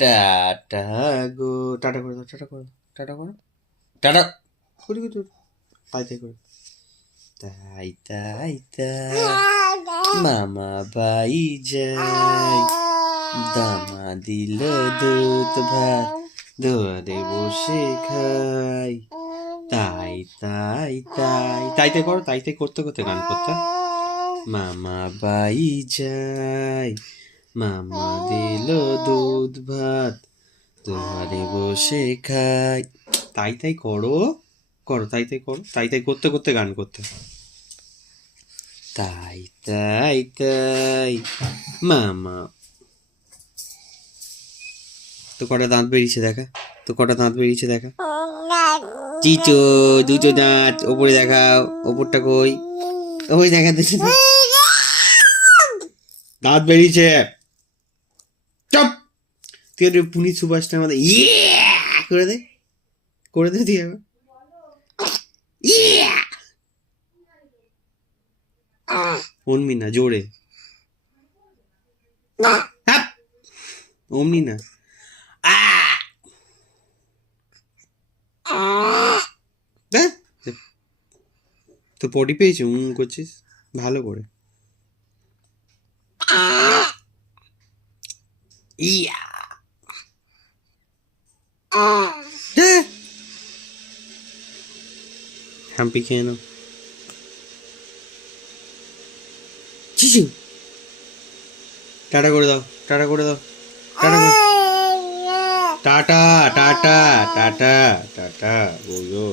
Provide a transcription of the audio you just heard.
Tata গো, tata করে দাও, tata করে দাও, টাটা করো, টাটা করি করি তাই তাই করে, তাই তাই তাই মামা বাই যাই, দামা দিল দুধ ভাত, দুয়ারে বসে খাই, তাই তাই তাই তাই তাই করো, তাই তাই করতে করতে গান করতে, মামা বাই যাই, মামা দিল দুধ ভাত, দুয়ারে বসে খাই, তাই তাই করো, করো তাই তাই করো, তাই তাই করতে করতে গান করতে, তাই তাই তাই মামা, তো কটা দাঁত বেরিয়েছে দেখা, তো কটা দাঁত বেরিয়েছে দেখা, চিচো দুটো দাঁত ওপরে দেখাও, ওপরটা কই, ওই দেখা দুটো দাঁত বেরিয়েছে, চপ, তুই একটু পুনিত সুভাষটার মধ্যে ইয়ে করে দে, করে দে তুই এবার, ইয়ে অমনি না, জোরে, হ্যাপ, অমনি না, হ্যাঁ তো পটি পেয়েছি করছিস ভালো করে, ইয়া হ্যাম্পি খেয়ে নাও, চিচু টাটা করে দাও, টাটা করে দাও, টাটা করে, টাটা টাটা টাটা টাটা বলো।